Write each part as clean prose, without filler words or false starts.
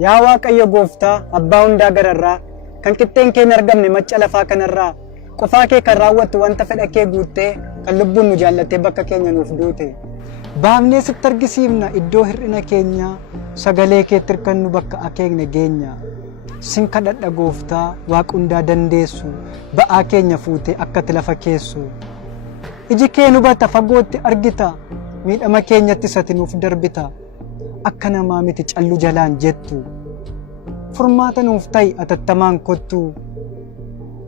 Yaa Waaqayyo Gooftaa abbaa hundaa gararraa kan qixxeen kee hin argamne macca lafaa kanarraa qofaa kee kan raawwattu wanta fedha kee guuttee kan lubbuun nu jaallattee bakka keenya nuuf duute. Baafnee sitti argisiifna iddoo hir'ina keenyaa sagalee keetti hirkannu bakka akeekne geenya. Sin kadhadha Gooftaa Waaqa hundaa dandeessu ba'aa keenya fuutee akkati lafa keessu. Iji kee nu hubata fagootti argita miidhama keenyatti sati nuuf darbita. Akka namaa miti callu jalaan jettu. Furmaata nuuf ta'i atattamaan kottu.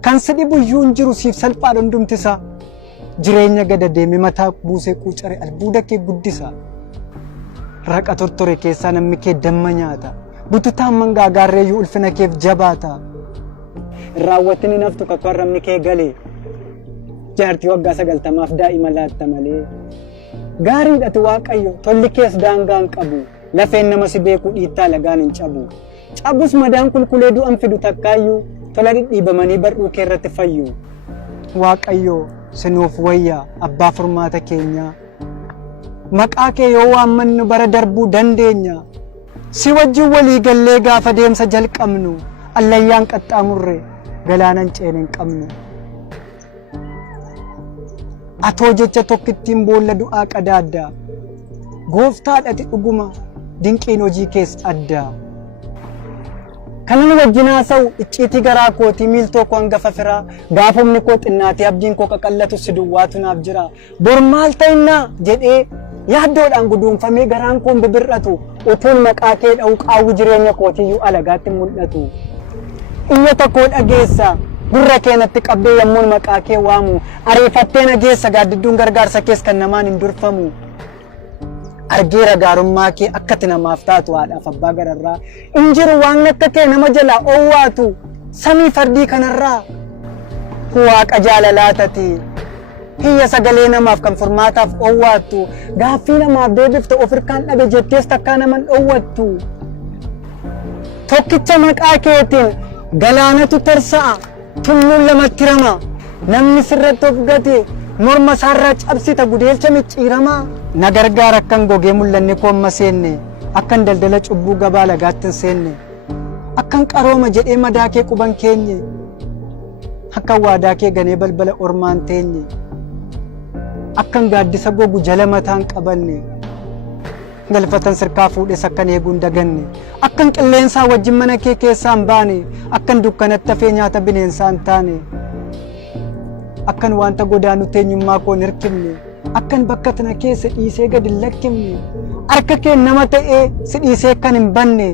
Kan si dhibu iyyuu hin jiru siif salphaadha hundumtisa. Jireenya gada deeme mataa buusee quucare albuuda kee guddisa. Raqa tortore keessaa namni kee damma nyaata. Bututaan mangaagaarreeyyuu ulfina keef jabaata. Raawwatini naftu kakuu arrabni kee galee. Jaartii waggaa 90 daa'ima laatta malee. Gaariidhati Waaqayyo tolli kees daangaa hin qabu. Lafeen nama si beeku dhiittaa lagaan hin cabu. Cabus madaan kulkulee du'an fidu takkaayyuu tola dhidhiibamanii bardhuu kee irratti fayyu. Waaqayyo sinuuf wayya abbaa furmaata keenyaa. Maqaa kee yoo waammannu bara darbuu dandeenya. Si wajjin walii gallee gaafa deemsa jalqabnu allayyaan qaxxaamurre galaanan ceene hin qabnu. Atoo jecha tokkittiin boolla du'aa qadaadda. Gooftaadhati dhuguma dinqiin hojii kees adda. Kanan wajjin haasa'u icciitii garaa kootii miiltoo koo hangafa firaa gaafumni koo xinnaatee abdiin koo qaqallatu si duwwaatu naaf jira. Bor maal ta'innaa jedhee yaaddoodhaan guduunfamee garaan koon bibir'atu utuun maqaa kee dha'u qaawwi jireenya kootiyyuu alagaatti mul'atu. Iyyata koo dhageessa gurra keenatti qabdee yommuun maqaa kee waamu ariifattee nageessa gaaddidduun gargaarsa kees kan namaan hin durfamu. Argeera gaarummaa kee akkati namaaf taatu haadhaaf abbaa gararraa hin jiru waan akka kee nama jalaa oowwaatu samii fardii kanarraa. Waaqa jaalalaatati hiyya sagalee namaaf kan furmaataaf oowwaattu gaaffii namaaf deebifte of hirkaan dhabe jettees takkaa naman dhoowwattu. Tokkicha maqaa keetiin galaanatu tarsa'a tulluun lamatti rama namni sirratti of gate morma isaarraa cabsita gudeelcha micciiramaa. Na gargaara akkan gogee mul'anni koo amma seenne akkan daldala cubbuu gabaa lagaatti hin seenne akkan qarooma jedhee madaa kee quban keenye akkan waadaa kee ganee balbala ormaan teenye akkan gaaddisa gogu jala mataan qabanne galfatan sirkaa fuudhes akkan eeguun daganne akkan qilleensaa wajjin mana kee keessaa hin baane akkan dukkanatti hafee nyaata bineensaa hin taane akkan wanta godaanu teenyummaa koo hin hirkifne akkan bakka tana keessa dhiisee gad hin lakkifne harka kee nama ta'ee si dhiisee akkan hin banne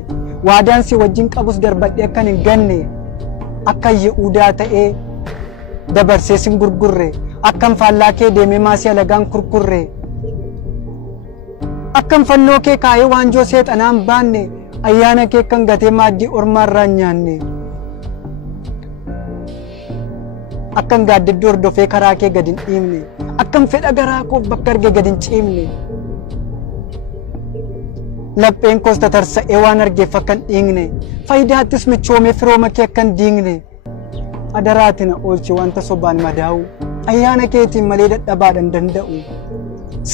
waadaan si wajjin qabus darbadhee akkan hin ganne akkan Yihuudaa ta'ee dabarsee sin gurgurre akkan faallaa kee deemee maasii alagaan kurkurre akkan fannoo kee kaayee waanjoo seexanaan baanne ayyaana kee kan gatee maaddii ormaarraa nyaanne akkan gaaddidduu hordofee karaa kee gad hin dhiibne akkan fedha garaa koof bakka arge gad hin ciibne lapheen koos tatarsa'ee waan argeef akkan dhiigne faayidaattis michoomee firooma kee akkan diigne adaraati na oolchi wanta sobaan madaa'u ayyaana keetiin malee dadhabaadhan danda'u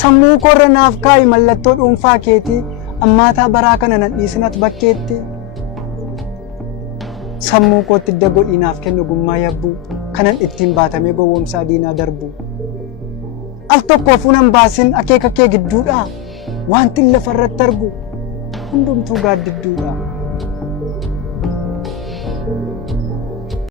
sammuu koorra naaf kaa'i mallattoo dhuunfaa keetii ammaataa baraa kana nan dhiisinat bakkeetti sammuu kootti idda godhii naaf kennu gummaa yabbuu kanan ittiin baatamee gowwoomsaa diinaa darbu. Al tokkoofuu nan baasin akeeka kee gidduudha wanti lafarratti argu hundumtuu gaaddidduudha.